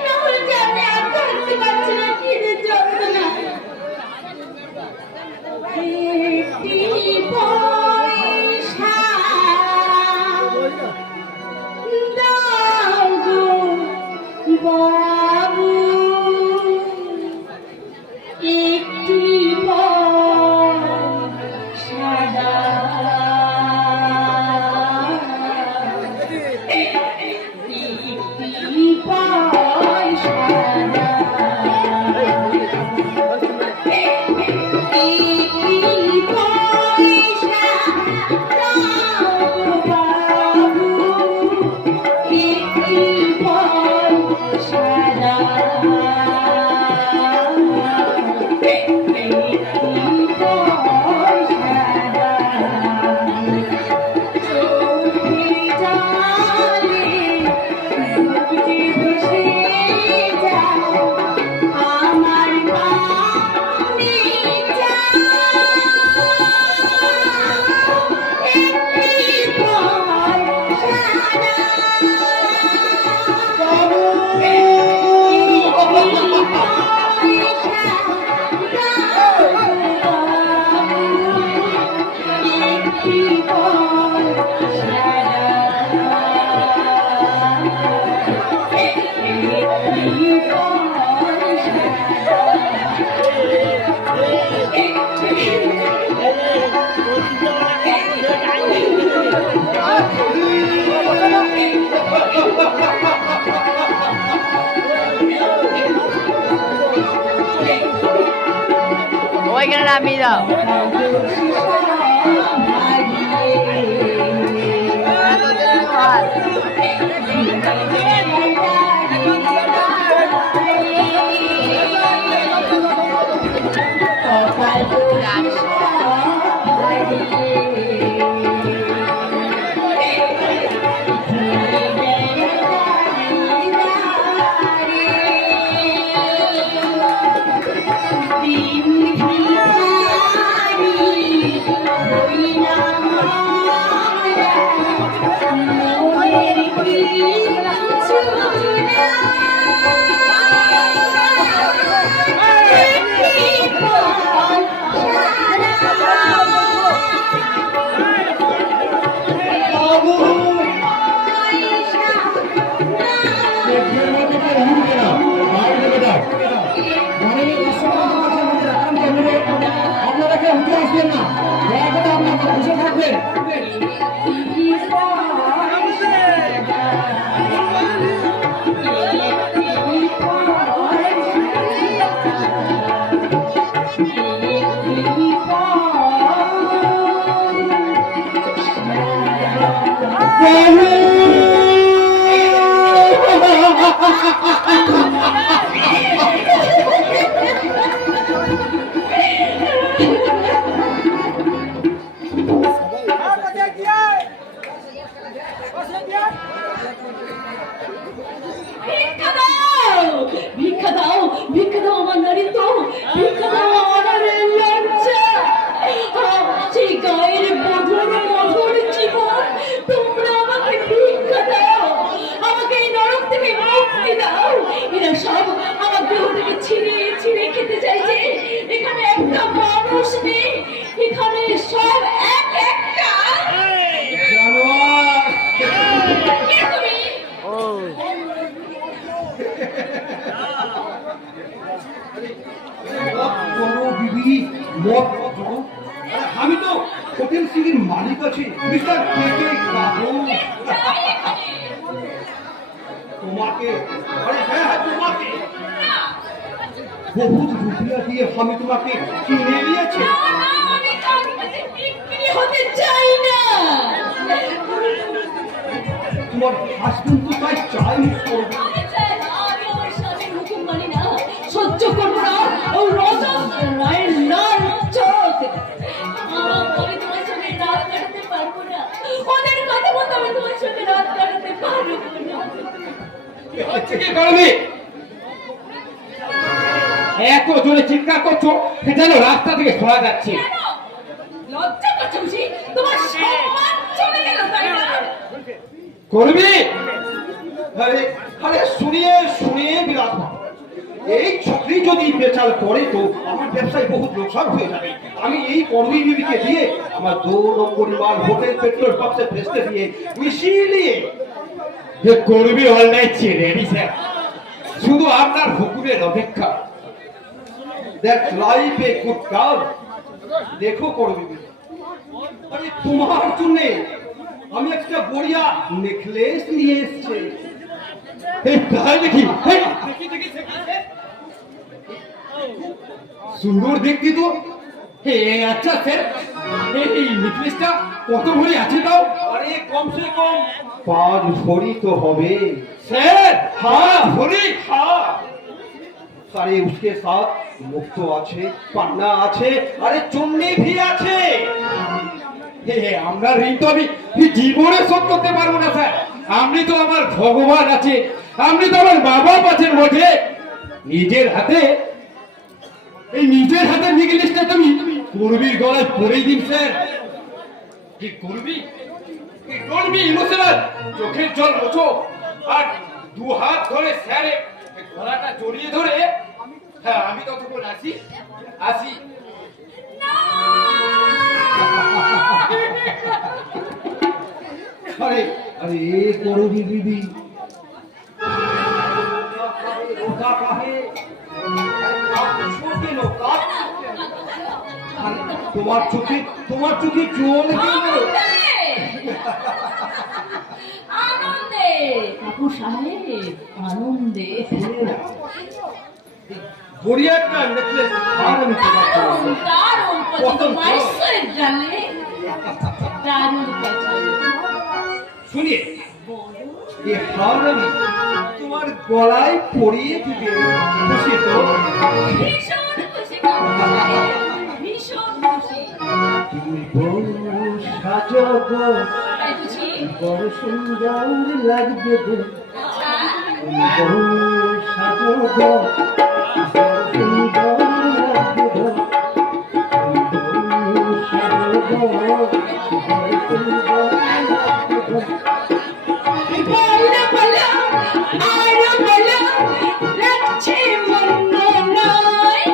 না হলে যে আমি আর থাকতে পারছি না, খিদের যন্ত্রণা। একটি পয়সা দাও গো বাবু, একটি পয়সা দাও, একটি পয়সা দাও, একটি পয়সা দাও বাবু, একটি পয়সা দাও, একটি পয়সা দাও, চোখে জলে ডুবতে বসে যাও, আমার প্রাণে যাও, একটি পয়সা ওইখানে নামিয়ে দাও। আপনারা কেউ উঠে আসবেন না, দয়া করে আপনারা বসে থাকবেন। ভিক্ষা দাও, ভিক্ষা দাও, ভিক্ষা দাও আমার নারী, তো ভিক্ষা দাও আমার লজ্জা, সেই গায়ের মধুর মধুর জীবন, তোমরা আমাকে ভিক্ষা দাও, আমাকে এই নরক থেকে মুক্তি দাও। এরা সব আমার দেহ থেকে ছিনিয়ে মিস্টার কেকে কাকু যাই এখানে। তোমাকে, আরে হ্যাঁ তোমাকে বহুত রুপিয়া দিয়ে আমি তোমাকে কিনে নিয়েছি। না, না, আমি কার কাছে বিক্রি হতে চাই না। তোমার হাসবেন্ড তো তাই চাই করবে। আমি চাই না, আমি আমার স্বামীর হুকুম মানি না, সহ্য করবো না ও রজত রায়ের লাল চোখ। আমি তোমার সঙ্গে রাত কাটাতে পারবো না, ওদের কথা মতো আমি তোমার সঙ্গে রাত কাটাতে পারবো না। হচ্ছে কি করবি? এত জোরে চিৎকার করছো যেন রাস্তা থেকে সরা যাচ্ছে। কেন? লজ্জা করছো বুঝি? তোমার সম্মান চলে গেল, তাই না? করবি? আরে আরে শুনিয়ে শুনিয়ে বিরাট হয়। এই চাকরি যদি বেচাল করে তো আমার ব্যবসায় বহুত লোকসান হয়ে যাবে। আমি এই কর্মী বিবিকে দিয়ে আমার 2 নম্বর মাল হোটেল পেট্রোল পাম্পে ভেস্তে দিয়ে মিশিয়ে নিয়ে যে করবি অলরাইট রেডি স্যার, শুধু আপনার হুকুমের অপেক্ষা। That life a good girl. দেখো করবি আরে তোমার জন্য আমি একটা বড়িয়া নেকলেস নিয়ে এসেছি। এই তাই দেখি, হেই, সুন্দর দেখতে তো। আচ্ছা স্যার, এই নেকলেসটা কত ভরি আছে তাও? আরে কমসে কম 5 ভরি তো হবে। স্যার, হ্যাঁ ভরি। हाँ अरे उसके साथ मुफ्त আছে পান্না আছে আরে চুন্নি भी আছে। আমরা ঋণ তো আমি জীবনে শোধ করতে পারবো না স্যার। আপনি তো আমার ভগবান আছে, আপনি তো আমার বাবা আছেন বটে। নিজের হাতে নেকলেসটা তুমি করবির গলায় পরেই দিন স্যার। কি করবি, কি করবি ইমোশনাল চোখের জল মোছো আর 2 হাত ধরে স্যারের গলাটা জড়িয়ে ধরে। হ্যাঁ আমি ততক্ষণ আসি। अरे अरे করবি বিবি রোকা কাহে ছোটে লোকা তোমার চোখে জল গেল। আনন্দে কাকু সাহেব, আনন্দে। বড়িয়া একটা নেকলেস আর আমি দারুণ দারুণ পছন্দ, পছন্দ। মাই সুইট ডার্লিং, দারুণ পছন্দ। শুনিয়ে ये हार আমি তোমার গলায় পরিয়ে দিবে। খুশি তো? ভীষণ খুশি কাকু সাহেব, ভীষণ খুশি। তুমি বউ সাজো গো, তাই বুঝি? বড় সুন্দর লাগবে গো। আচ্ছা, তুমি বউ সাজো গো, বড় সুন্দর লাগবে গো। তুমি বউ সাজো গো, বড় সুন্দর লাগবে গো। বলো বলো, আরো বলো, লাগছে মনে নয়।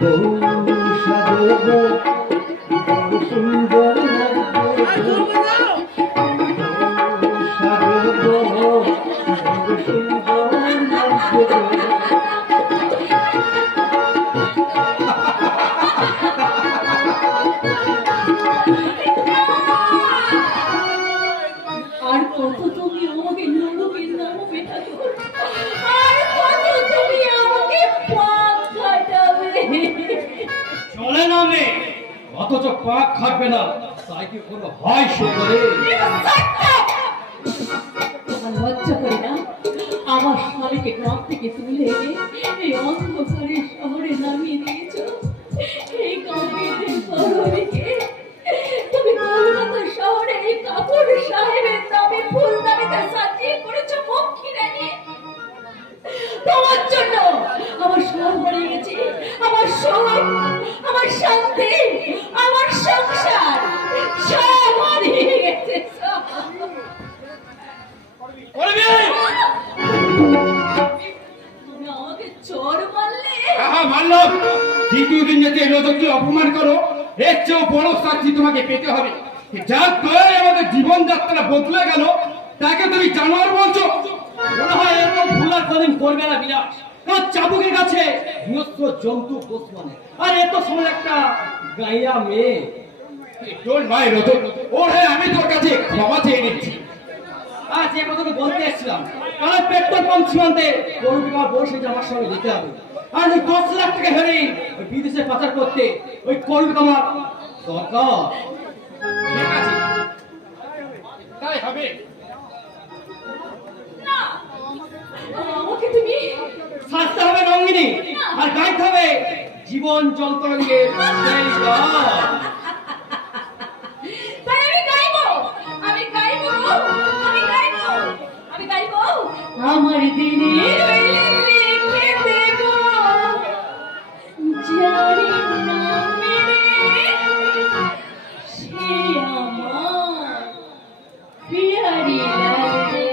বউ সাজো গো, বড় সুন্দর লাগবে গো। বউ সাজো গো, বড় সুন্দর লাগবে গো। আর কত তুমি আমাকে নড়বে নামবে ঠাকুর, আর কত তুমি আমাকে পাক কাটাবে। চলে না মে, অথচ পাক খাটবে না, তাই কি কোনো হয় সে করে? তোমার লজ্জা করে না? আমার স্বামীকে গ্রাম থেকে তুলে এনে এই অন্ধকারে শহরে নামিয়ে দিয়েছো। এই কাপড়ের শহরকে তুমি কলকাতা শহরে এই কাপড় সাহেবের নামে ফুলদানিতে সাজিয়ে করেছো মক্ষিরানি। তোমার জন্য আমার সব হারিয়ে গেছে, আমার সুখ, আমার শান্তি, আমার সংসার সব হারিয়ে গেছে। তুমি আমাকে চোর মারলে। মানলাম, দ্বিতীয় দিন যদি এই রজতকে অপমান করো, এর চেয়েও বড় শাস্তি তোমাকে পেতে হবে। যার দয়ায় আমাদের জীবনযাত্রা বদলে গেল, তাকে তুমি জানোয়ার বলছো? মনে হয় এরকম ভুল আর কোনদিন করবে না বিলাস। কারণ চাবুকের কাছে হিংস্র জন্তু পোষ মানে, আর এত সময় একটা গাইয়া মেয়ে তোর মায়ের রতন ও হ্যাঁ আমি তোর কাছে ক্ষমা চেয়ে নিচ্ছি। আজ এই কথাটা বলতে এসেছিলাম, কারণ পেট্রোল পাম্প সীমান্তে কর্মীকার বসে আমার সঙ্গে দিতে হবে। আর ওই 10 লাখ টাকা হেরে ওই বিদেশে পাচার করতে ওই কর্মী আমার দরকার। ঠিক আছে তাই হবে। না, আমাকে তুমি শাস্তি হবে রঙ্গিনী, আর গাইতে হবে জীবন যন্ত্রঙ্গের সেই গান। তাই আমি গাইবো, আমি গাইবো, আমি গাইবো, আমি গাইবো। আমার দিনের লিখে দেব জানি না মেরে সে আমার পিয়ারি লাগে।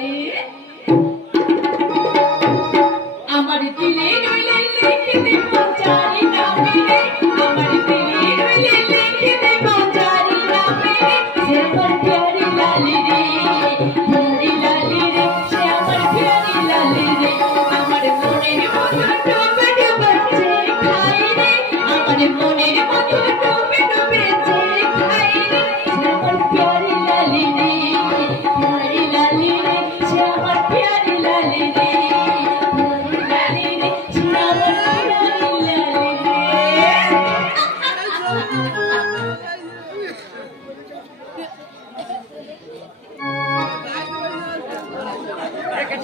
আমার দিলে রইলে লিখে দেব জানি না মেরে, আমার দিলে রইলে লিখে দেব জানি না মেরে সে আমার প্যারি লালি রে, প্যারি লালি রে, সে আমার প্যারি লালি রে। আমার মনের মতো ডুবে ডুবে যে খাই রে, আমার মনের মতো ডুবে ডুবে যে খাই রে, সে আমার প্যারি লালি রে, প্যারি লালি রে, সে আমার প্যারি লালি রে, প্যারি লালি রে, সে আমার প্যারি লালি রে।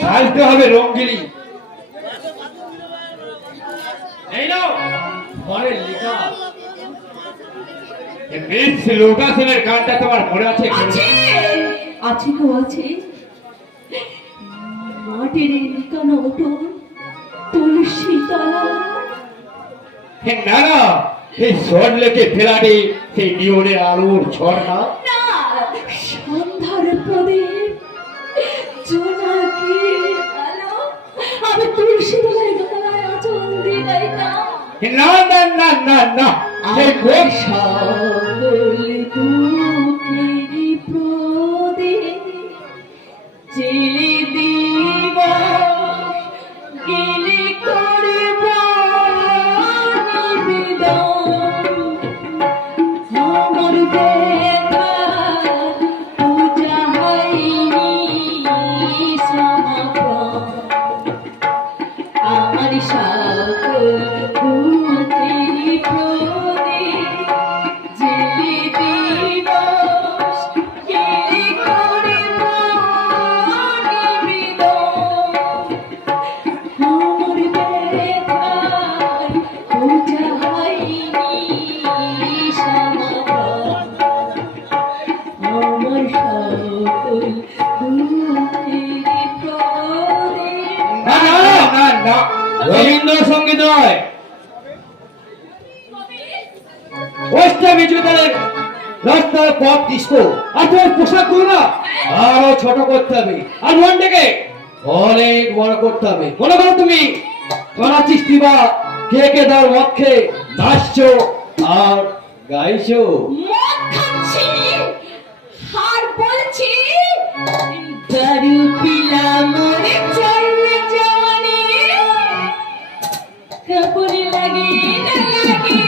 ঢালতে হবে রঙ্গিনী। এই নাও ঘরের লেখা মিস লোকাসনের গানটা তোমার মনে আছে কি? আছে, আছে গো আছে। মাটির লিখানো ওঠো তুলসী তলা, না না এই সর লেকে ফেরাডে সেই নিয়নের আলোর ঝর্ণা। না সন্ধ্যার প্রদীপ জোনাকি আলো, আমি তুলসী তলায় গলায় আঁচল দিয়ে গাইতাম। না না না না না সেই কোন সকল দুঃখেরই প্রদীপ জেলে দিব গেলে করব নিবেদন। আমার ব্যথা পূজা হয়নি সমাপন, আমার সকল দুঃখেরই প্রদীপ জেলে দিবস গেলে করব নিবেদন। আমার ব্যথার পূজা হয়নি সমাপন, আমার সকল দুঃখেরই প্রদীপ। না না না না রবীন্দ্রসঙ্গীত নয়, ওয়েস্টার্ন মিউজিকের রাস্তার পপ ডিস্কো। আর তোমার পোশাক গুলো না আরো ছোট করতে হবে, আর মনটাকে অনেক বড় করতে হবে। মনে করো তুমি করাচি স্টিবা কে কে দার মদ খেয়ে নাচছো আর গাইছো। মদ খাচ্ছি আর বলছি দারু পিলাম রে চলে জানি কাপড় লাগে না লাগে,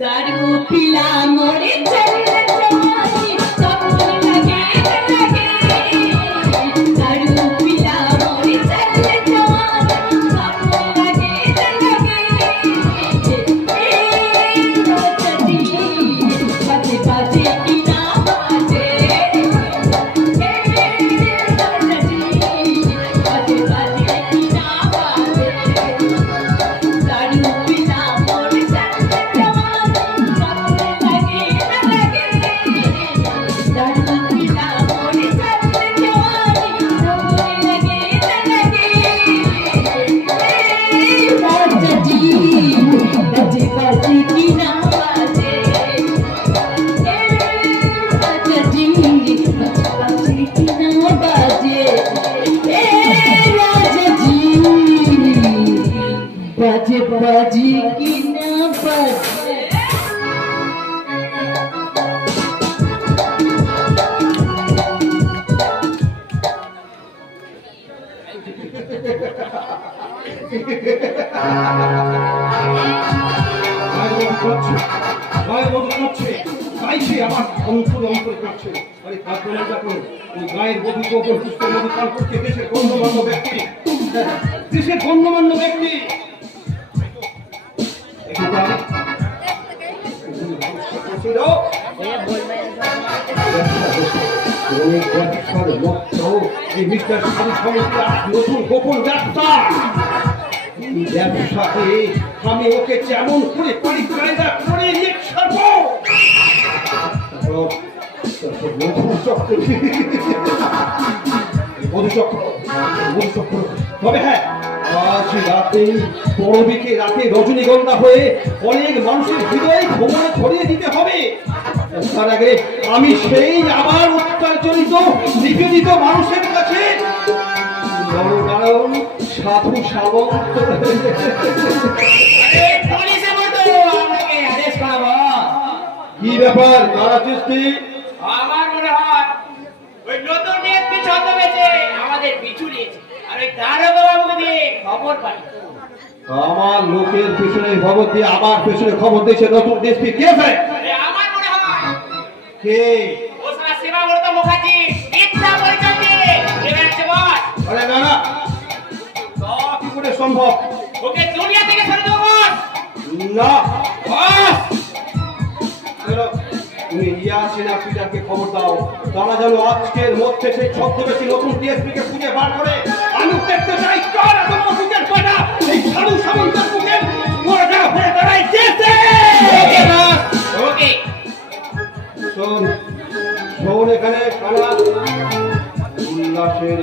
দারু পিলাম রে চলে জানি কাপড় লাগে না লাগে, দারু পিলাম রে চলে জানি কাপড় লাগে না লাগে। তাই সে আমার অন্তরে অন্তরে করছে। আরে তার জন্য যখন ওই গায়ের বধূ গোপন পুষ্পের মধ্যে কাল করছে দেশের গণ্যমান্য ব্যক্তি, দেশের গণ্যমান্য ব্যক্তি। নতুন গোপন ব্যবসা, এই ব্যবসাতে আমি ওকে যেমন করে পরিচর্যা করে নিয়ে ছাড়বো। তবে হ্যাঁ, আজ রাতে পরবিকে রাতে রজনীগন্ধা হয়ে অনেক মানুষের হৃদয়ে ভ্রমণে ছড়িয়ে দিতে হবে। তার আগে আমি সেই আবার অত্যাচারিত নিবেদিত মানুষের কাছে নরনারায়ণ সাধু সাবন্ত কি ব্যাপার কারা চেষ্টি? আমার মনে হয় ওই নতুন ডিএসপি ছদ্মবেশে আমাদের পিছু নিয়েছে আর ওই দারোগা বাবুকে দিয়ে খবর পাই। আমার লোকের পেছনে খবর দিয়ে আমার পেছনে খবর দিয়েছে নতুন ডিএসপি কে? আমার মনে হয় কে? ও সারা সেবাব্রত মুখার্জি মিথ্যা পরিচয় দিয়ে এবারে বস। আরে না না, তা কি করে সম্ভব? ওকে দুনিয়া থেকে সরে দেবো বস। না বস চলো, তুমি ইয়াসিনা পিটারকে খবর দাও, তারা যেন আজকের মধ্যে সেই ছদ্মবেশী নতুন ডিএসপি কে খুঁজে বার করে। আমি দেখতে চাই কার এত মুখের কথা এই সাধু সামন্তের মুখে মজা হয়ে দাঁড়াইতেছে। ওকে বস ওকে। শোন শোন, এখানে কানা উল্লাসের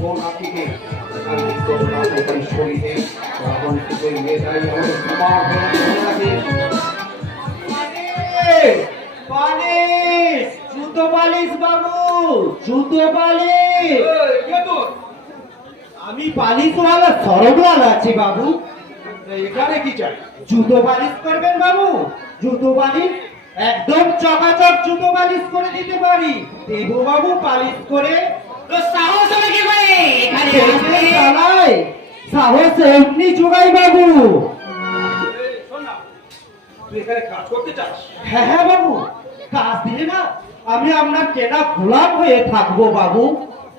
বোন আকিকে শরীরে তখন থেকে মেয়েটাই আমাদের সমাজ পালিশ জুতো পালিশ বাবু, জুতো পালিশ। আমি পালিশওয়ালা সরবরাহ আছি বাবু। এখানে কি চাই? জুতো পালিশ করবেন বাবু? জুতো পালিশ একদম চকাচক জুতো পালিশ করে দিতে পারি। দেবু বাবু পালিশ করে। তো সাহস হলো কি করে এখানে আসবে? চালাই সাহস এমনি জোগাই বাবু। শোন না, তুই এখানে কাজ করতে চাস? হ্যাঁ হ্যাঁ বাবু, কাজ দিলে না আমি আপনার কেনা গোলাম হয়ে থাকবো বাবু।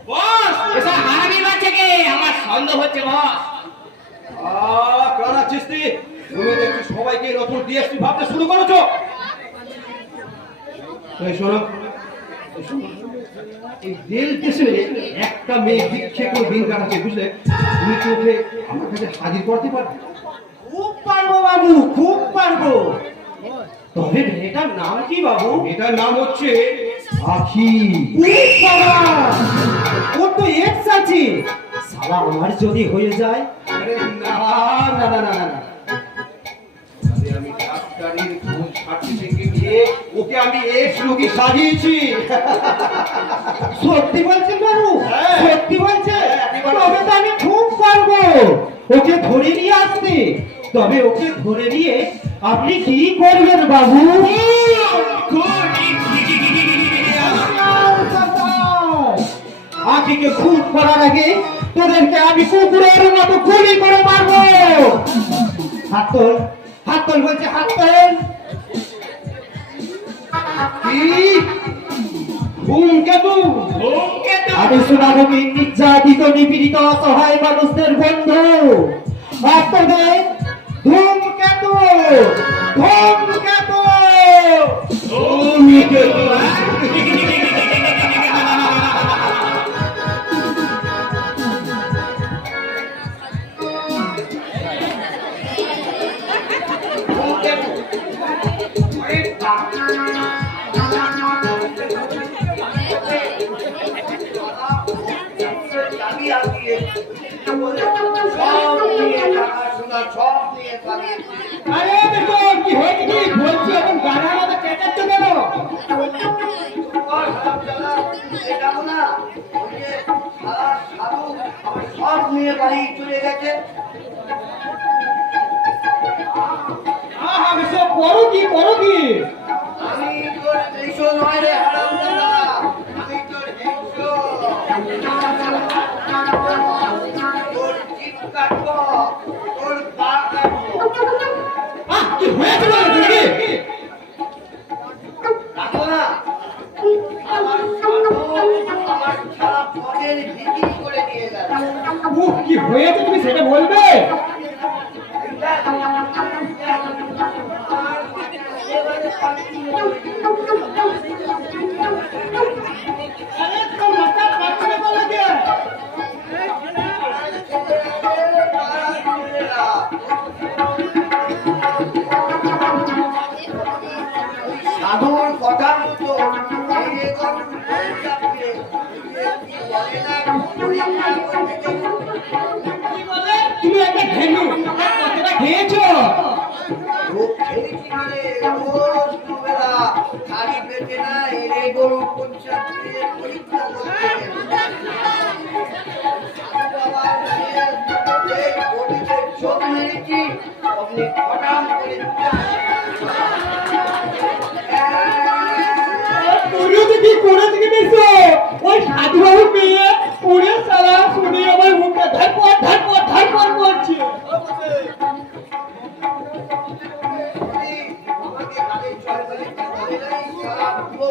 বস এসব হারামি বাচ্চাকে আমার সন্দেহ হচ্ছে বস। কারা চিস্তি, তুমি দেখছি সবাইকে নতুন ডিএসপি ভাবতে শুরু করেছো। এই শোনো, এই জেল দেশে একটা মেয়ে ভিক্ষে করে দিন কাটাচ্ছে, বুঝলে? তুমি কি ওকে আমার কাছে হাজির করতে পারবে? খুব পারবো বাবু, খুব পারবো। তবে মেয়েটার নাম কি বাবু? এটার নাম হচ্ছে আখি। উরে বাবা, ওর তো এক্স আছে। শালা আমার যদি হয়ে যায়। আরে না না না না না না, আরে আমি ডাক্তারির ফুল সার্টিফিকেট দিয়ে ওকে আমি এক্স রোগী সাজিয়েছি। সত্যি বলছেন বাবু? হ্যাঁ। সত্যি বলছেন? একেবারে। তবে তো আমি খুব পারবো ওকে ধরে নিয়ে আসতে। তবে ওকে ধরে নিয়ে আপনি কি করবেন বাবু? আখিকে খুন করার আগে তোদেরকে আমি কুকুরের মতো গুলি করে মারবো। হাত তোল, হাত তোল বলছে, হাত তোল। কি ধূমকেতু? আমি সোনামুখী নির্যাতিত নিপীড়িত অসহায় মানুষদের বন্ধু আপনাদের ধূমকেতু। ধূমকেতু ধূমকেতু। আমি আগিয়ে সব নিয়ে দেখাশোনা সব নিয়ে পালিয়েছি। আরে দেখো কি হয়েছে, কি বলছি এখন গানা মতো চেঁচাচ্ছ কেন? সব নিয়ে বাড়ি চলে গেছে। আমি সব করো কি, করো কি? আমি তোর দেশ নয় রে হারামজাদা, আমি তোর হিংস। তোর জিভ কাটবো, তোর পা কাটবো। কি হয়েছে বলো দেখি? হয়েছে তুমি সেটা বলবে? আরে তো মাথা পাচ্ছে না বলে কে? সাধুর কথা মতো এই গল্প চাপকে বলে না পরীক্ষা করতে কি বলে? তুমি একটা ঘেনু কতটা খেয়েছো? রোগ খেয়েছি রে রোজ দুবেলা খালি পেটে না এই গরু পরীক্ষা করতে বাবা এই গরুকে চোখ মেরেছি অমনি ফটাম করে তুমি কি করেছে কি বেশো? ওই সাধু বাবু পেয়ে পুরে সারা শুনে আমার মুখে ধারপর করছে। আমাকে কালে চল বলে বলে নাই সারা পুরো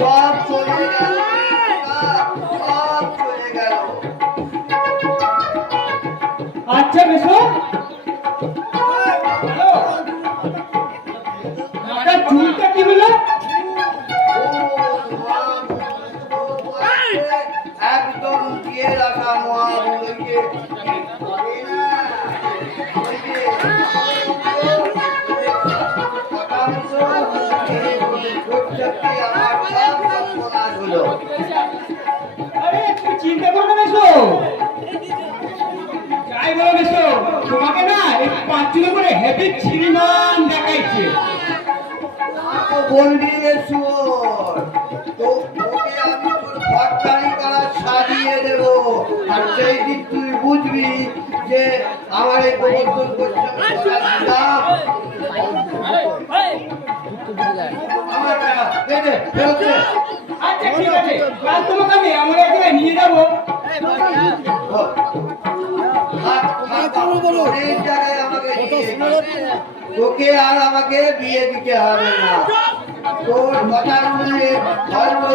সব চলে গেল সব চলে গেল আচ্ছা বেশো মাথার চুলটা কি হলো? একদম দিয়ে রাখা মহাবলীকে আরে তুমি চিন্তা করো না বেশো, যাই বলো বেশো, তোমাকে না এই পাঁচগুলো করে হেভি ছিনিমান দেখাইছে। বলবি তো তোকে আমি তোর ঘরটারি করা সাজিয়ে দেব আর সেই দিন তুই বুঝবি যে আমার এই গোবর্ধন করছে আমার টাকা দে দে ফেরত দে আচ্ছা ঠিক আছে, কাল তোমাকে আমি আমার এক জায়গায় নিয়ে যাবো। অনেক জায়গায় আমাকে তোকে আর আমাকে বিয়ে দিতে হবে না তোর কথা শুনে হয়তো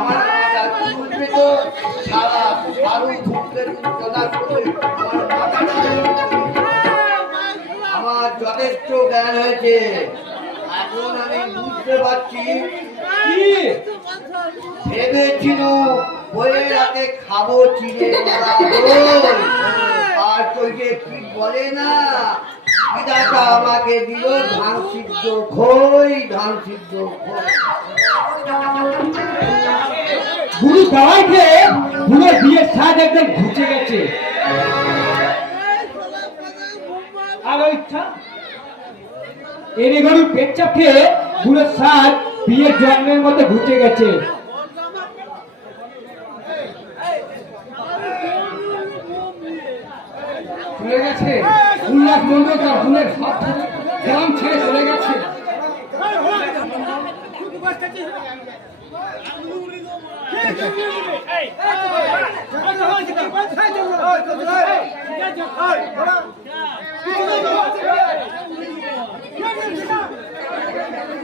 আমার মাথা চুলবে তো সারা আরো ঘুরতে আমার যথেষ্ট জ্ঞান হয়েছে এখন আমি বুঝতে পারছি কি ভেবেছিল বইয়ের রাতে খাবো চিড়ে মারা দই। আর তুই যে কি বলে না বিধাতা আমাকে দিল ধান সিদ্ধ খই ধান সিদ্ধ খই গুরু দাওয়াই খেয়ে গুরুর বিয়ের স্বাদ একদম ঘুচে গেছে। আর ওই এনে গরুর পেট চাপ খেয়ে গুরুর স্বাদ বিয়ের জন্মের মধ্যে ঘুচে গেছে। চলে গেছে উল্লাস মন্ডল তার বোনের হাত ধরে গ্রাম ছেড়ে চলে গেছে।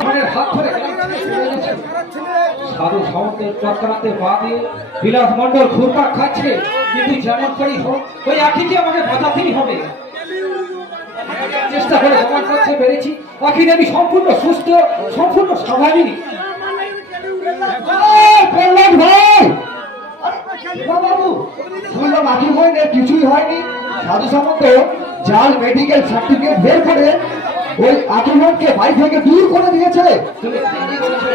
বোনের হাত ধরে গ্রাম ছেড়ে চলে গেছে। সাধু সামন্তের চক্রান্তে পা দিয়ে বিলাস মন্ডল ঘুরপাক খাচ্ছে, কিন্তু যেমন করেই হোক ওই আখিকে আমাকে বাঁচাতেই হবে। চেষ্টা করে প্রমাণ করতে পেরেছি আখি দেবী সম্পূর্ণ সুস্থ, সম্পূর্ণ স্বাভাবিক। কল্যাণ ভাই বাবু শুনলাম আগে হয়নি কিছুই হয়নি। সাধু সামন্ত জাল মেডিকেল সার্টিফিকেট বের করে ওই আক্রমণকে বাড়ি থেকে দূর করে দিয়েছে। তুমি ঠিকই বলেছো।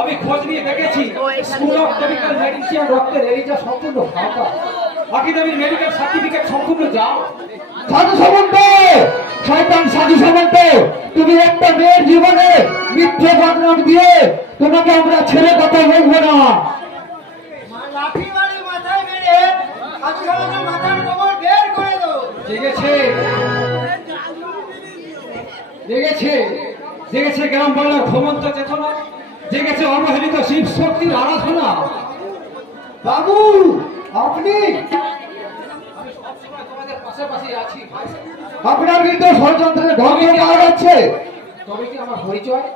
আমি খোঁজ নিয়ে দেখেছি স্কুল অফ কেমিক্যাল মেডিসিন রক্তের এরিজা সম্পূর্ণ ফাঁকা। আখি দেবীর মেডিকেল সার্টিফিকেট সম্পূর্ণ যাও। সাধু সামন্ত, শয়তান সাধু সামন্ত, তুমি একটা মেয়ের জীবনে মিথ্যে বদনাম দিয়ে তোমাকে আমরা ছেড়ে কথা বলবো না। লাঠি মারি মাথায় মেরে সাধু সামন্তের মাথার গোবর বের করে দাও। জেগেছে জেগেছে জেগেছে গ্রাম বাংলার ঘুমন্ত চেতনা, জেগেছে অবহেলিত শিব শক্তির আরাধনা। বাবু আপনি, আমি সবসময় তোমাদের পাশাপাশি আছি ভাই। আপনার কিন্তু ষড়যন্ত্রের ঢঙ্গে পাওয়া যাচ্ছে। তবে কি আমার পরিচয়?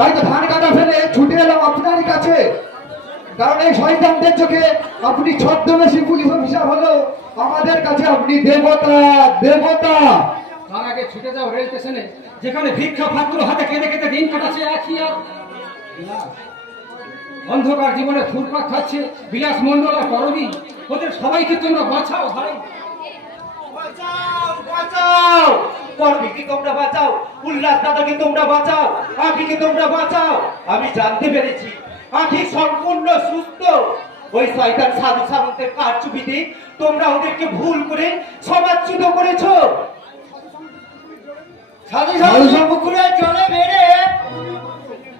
তাই তো ধান কাটা ফেলে ছুটে এলাম আপনারই কাছে, কারণ এই শয়তানদের চোখে আপনি ছদ্মবেশী পুলিশ অফিসার হলো, আমাদের কাছে আপনি দেবতা দেবতা। তার আগে ছুটে যাও রেল স্টেশনে, যেখানে ভিক্ষা পাত্র হাতে কেঁদে কেঁদে দিন কাটাচ্ছে একই আর বিলাস। অন্ধকার জীবনে ঘুরপাক খাচ্ছে বিলাস মন্ডল আর করবি, ওদের সবাইকে তোমরা বাঁচাও ভাই। বাঁচাও বাঁচাও, করবিকে তোমরা বাঁচাও, উল্লাস দাদাকে তোমরা বাঁচাও, আখিকে তোমরা বাঁচাও। আমি জানতে পেরেছি আখি সম্পূর্ণ সুস্থ। ওই শয়তান সাধু সামন্তের কারচুপিতে তোমরা ওদেরকে ভুল করে সমাজচ্যুত করেছো। সাধু সামন্তগুলো চলে বেড়ে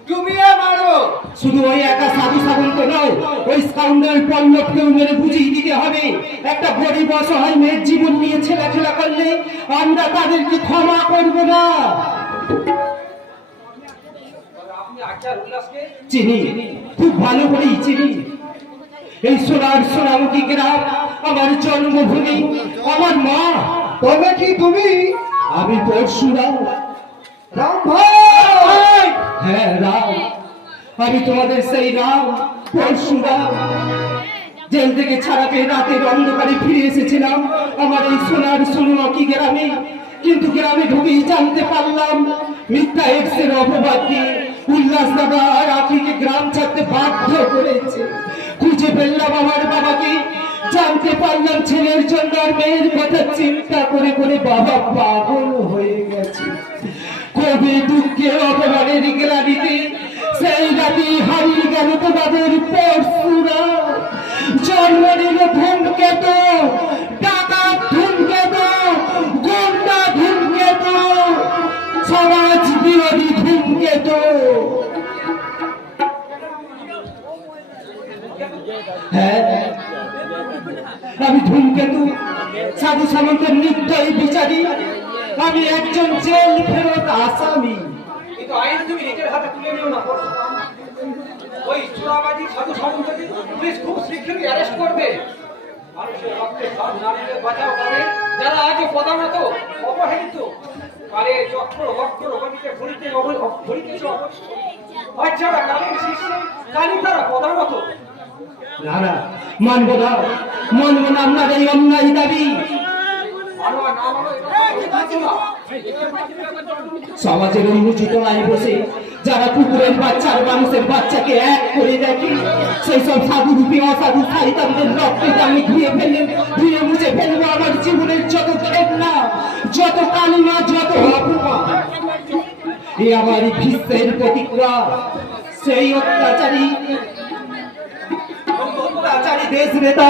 ডুবিয়ে মারো। শুধু ওই একা সাধু সামন্ত নয়, ওই স্কাউন্ডার পল্লবকেও মেরে বুঝিয়ে দিতে হবে একটা গরিব অসহায় মেয়ের জীবন নিয়ে ছেলেখেলা করলে আমরা তাদেরকে ক্ষমা করব না। চিনি, খুব ভালো করেই চিনি। এই সোনার সোনামুখী গ্রাম আমার জন্মভূমি, আমার মা। তবে কি তুমি আমি পরশুরাম। রাম ভাই? হ্যাঁ রাম, আমি তোমাদের সেই রাম পরশুরাম। জেল থেকে ছাড়া পেয়ে রাতের অন্ধকারে ফিরে এসেছিলাম আমার এই সোনার সোনামুখী গ্রামে, কিন্তু গ্রামে ঢুকেই জানতে পারলাম মিথ্যা এক্সের অপবাদ দিয়ে উল্লাস দাদা আর আখিকে গ্রাম ছাড়তে বাধ্য করেছে। খুঁজে ফেললাম আমার বাবাকে, জানতে পারলাম ছেলের জন্য আর মেয়ের কথা চিন্তা করে করে বাবা পাগল হয়ে গেছে। কবে দুঃখে অপমানের গ্লানিতে সেই রাতে হারিয়ে গেল তোমাদের পরশুরাম। জন্ম নিল ধূমকেতু, ডাকাত ধূমকেতু, গুন্ডা ধূমকেতু, সমাজ বিরোধী ধূমকেতু। হ্যাঁ, আমি ধূমকেতু, সাধু সামন্তের নির্দয় বিচারী, আমি একজন জেল ফেরত আসামি। কিন্তু আইন তুমি নিজের হাতে তুলে নিও না পরশুরাম। ওই চোরাবাজি সাধু সামন্তকে পুলিশ খুব শীঘ্রই অ্যারেস্ট করবে। মানুষের রক্তে সব নারীদের বাঁচাও করে যারা আগে প্রধানত অবহেলিত, কালে চক্র বক্র গতিতে ঘুরিতেছে বাচ্চারা কালের শিষ্যে, কালী তারা প্রধানত। না না, মানব না, মানব না আপনার এই অন্যায় দাবি। সমাজের উন্মোচিত নাই বসে যারা কুকুরের বাচ্চা আর মানুষের বাচ্চাকে এক করে দেখে, সেই সব সাধু রূপী অসাধু শয়তানদের রক্তে আমি ধুয়ে মুছে ফেলবো আমার জীবনের যত খেদনা, যত কালিমা, যত অপমান। এ আমার ভীষ্মের প্রতিক্রিয়া। সেই অত্যাচারী দেশ নেতা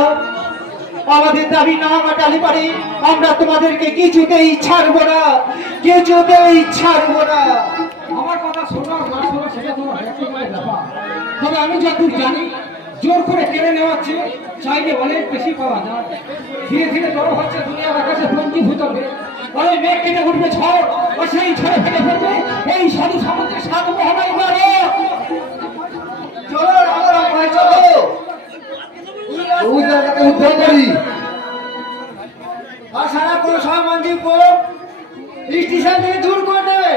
আমাদের দাবি না মাটালে পারে আমরা তোমাদেরকে কিছুতেই ছাড়বো না, কিছুতেই ছাড়বো না। আমার কথা শোনো না শোনো সেটা তোমার ব্যক্তিগত ব্যাপার, তবে আমি যতদূর জানি জোর করে কেড়ে নেওয়ার চেয়ে চাইলে অনেক বেশি পাওয়া যায়। ধীরে ধীরে বড় হচ্ছে দুনিয়ার আকাশে পঞ্জীভূত হবে, তবে মেঘ কেটে উঠবে ঝড়, ও সেই ঝড়ে ফেলে ফেলবে এই সাধু সামন্তের সাত মহানায় মারে। চলো রাম ভাই চলো, ওই জায়গাকে উদ্ধার করি। আর সারা কোনো সম্বন্ধী স্টেশন থেকে দূর করে